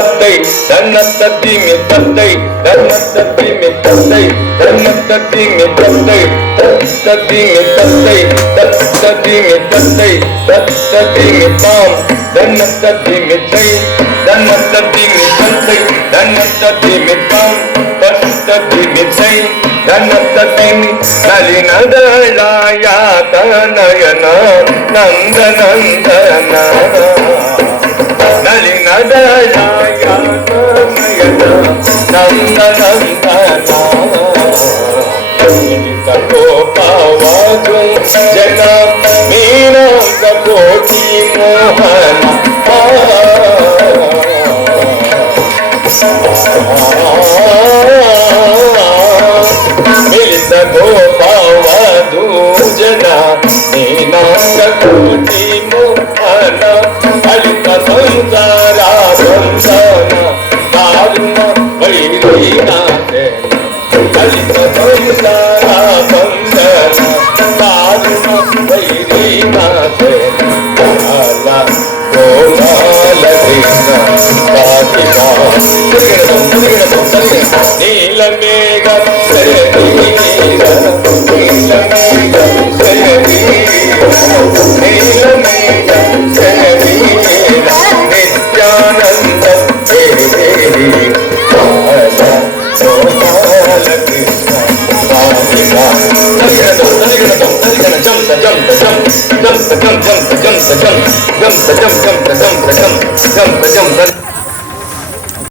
தத்தை தன்னத்த தீமி தத்தை தன்னத்த தீமி தத்தை தன்னத்த தீமி தத்தை தத்த தீமி தத்தை தத்த தீமி தத்தை தத்த தீமி தாம் தன்னத்த தீமி தை தன்னத்த தீமி தத்தை தன்னத்த தீமி தாம் தத்த தீமி தை தன்னத்த தீமி நலினதளாய தனயன நந்த நந்தன ನಲಿನದಯಾಯ ನಯನ ನಂದ ನಂದನ ಗೋಪಾವಧು ಜನ ಮೀನಾಂತ ಕೋಟಿ ಮೋಹನ ಮಿಲಿತ ಗೋಪಾವಧು ಜನ ಮೀನಾಂತ ಕೋಟಿ ಮೋಹನ ಹಳಿತ ಸಂಸಾರ ಸಂಸಾರ ದಾರುಣ ವೈರಿನಾಥ ಹಳಿತ ಸಂಸಾರ ಸಂಸಾರ ದಾರುಣ ವೈರಿನಾಥ ಗೋಪಾಲ ಗೋಪಾಲ ಕೃಷ್ಣ ಕಾರ್ತಿಕ ನೀಲ ಮೇಘ ನೀಲ ಮೇಘ ನೀಲ ಮೇಘ ನಿತ್ಯಾನಂದ ಜಂ